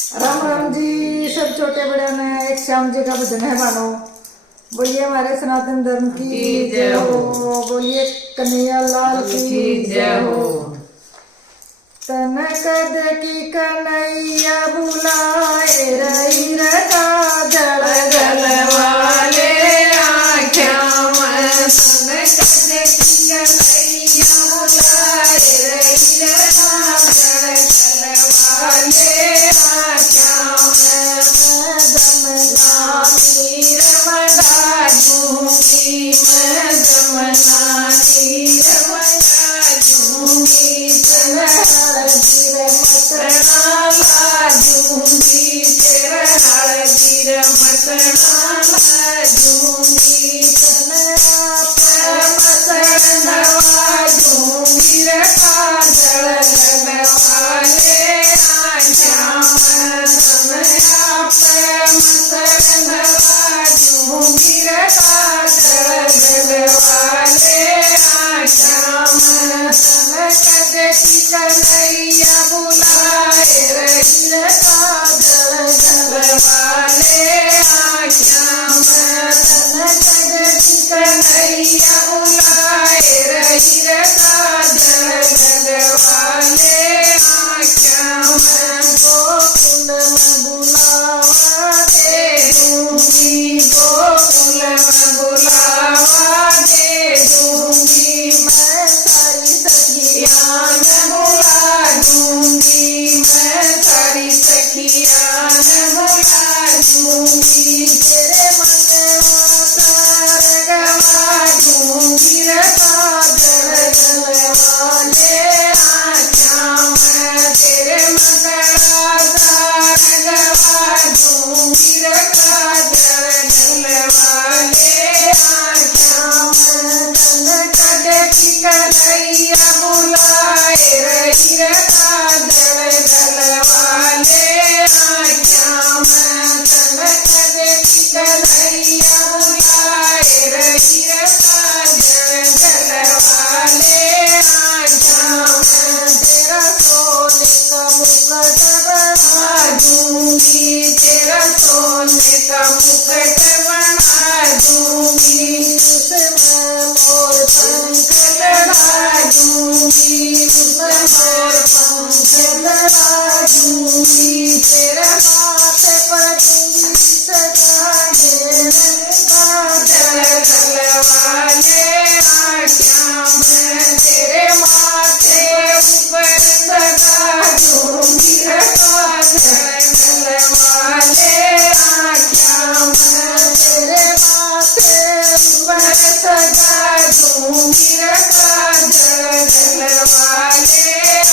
राम राम जी। सब छोटे बड़े ने एक श्याम जी का भजन है मानो। बोलिए हमारे सनातन धर्म की जय हो। बोलिए कन्हैया लाल की जय हो। तनक देखी कन्हैया बुलाए रही रखा जल जल वाले आँखों में। तनक देखी कन्हैया बुलाए रही रखा जल जल वाले आँखों में। जमनानी रमना दूंगी मैं, जमनानी रमना दूंगी। हल्दी मटना ला दूंगी, तेरा हल्दी मटना ला दूंगी। मटन नवा दूंगी, रखा जल जल वाले आँखों में। मटन नवा दूंगी, रखा जल जल वाले आँखों में। तनक देखी कन्हैया बुलाए रही रखा जल जल वाले आँखों में। तनक देखी कन्हैया बुलाए रही रखा जल जल वाले आँखों में। गोकुल में बुलावा दे दूंगी, गोकुल में बुलावा दे दूंगी। मैं सारी सखियाँ बुला दूंगी, मैं सारी सखियाँ बुला दूंगी। तेरे मंगवा गवा दूंगी, रखा जल जल वाले आँखों में। तेरे मंगवा गवा दूंगी, रखा जल जल वाले आँखों में। तनक देखी कन्हैया बुलाए रही रखा जल जल वाले आँखों में। तनक देखी कन्हैया बुलाए रही रखा जल जल वाले आँखों में। तेरा सोने का मुकुट बना दूंगी, तेरा सोने का मुकुट बना दूंगी। उसमें मोर पंख लड़ा दूंगी, उसमें मोर पंख लड़ा दूंगी। तेरे माथे पर दूंगी सजा जल जल वाले आँखों में। तेरे माथे पर सजा दूंगी, रखा जल जल वाले आँखों में। तेरे माथे पर सजा दूंगी, रखा जल जल वाले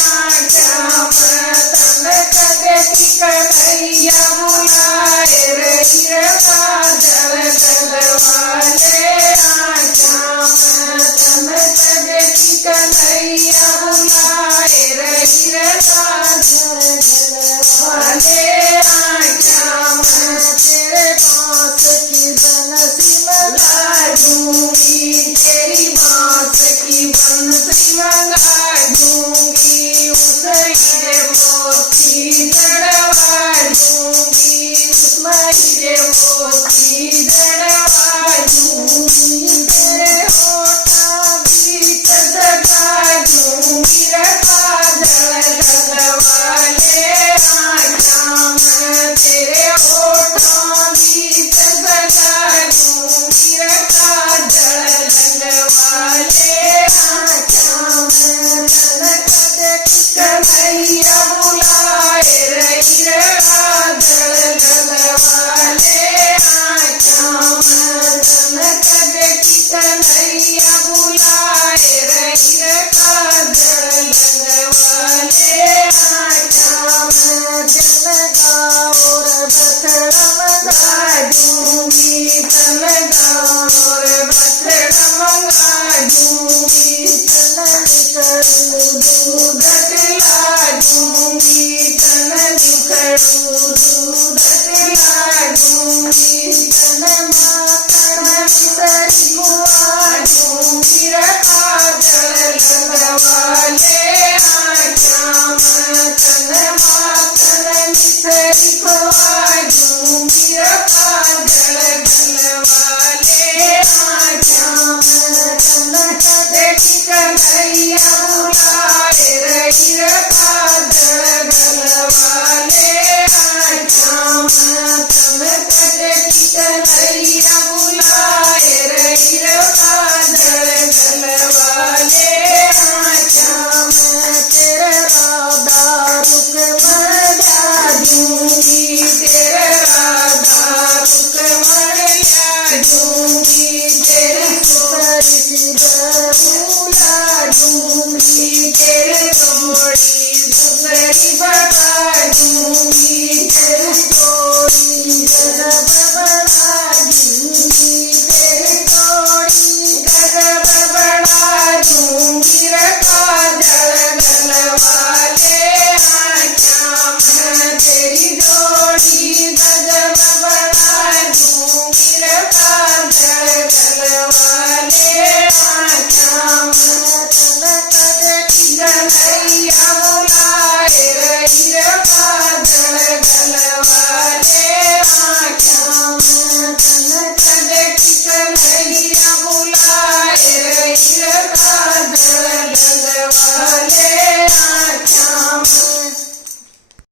आँखों में। तनक देखी कन्हैया बुलाए रही रखा जल जल वाले आँखों में। तनक देखी कन्हैया बुलाए रही रखा जल जल वाले आँखों में। तेरे बाँस की बंसी मंगा दूंगी, तेरी बाँस की बंसी मंगा दूंगी। उसे हीरे मोती जड़वा दूंगी, उसमें हीरे मोती जड़वा दूंगी। तेरे होठों बीच सजा दूंगी, रखा जल जल वाले आँखों में। तेरे होठों बीच सजा दूंगी, रखा जल जल वाले आँखों में। तनक देखी कन्हैया बुलाए रही रखा जल जल वाले आँखों में। तनक देखी कन्हैया बुलाए रही रखा जल जल वाले आँखों में। जनगा और बछड़ा मंगा दूंगी, तनगा और बछड़ा मंगा दूंगी। तनक करू दूध पिला दूंगी, तनक करू दूध पिला दूंगी। तन माखन मिसरी खुआ दूंगी, रखा जल जल वाले आँखों में। तन माखन मिसरी भवानी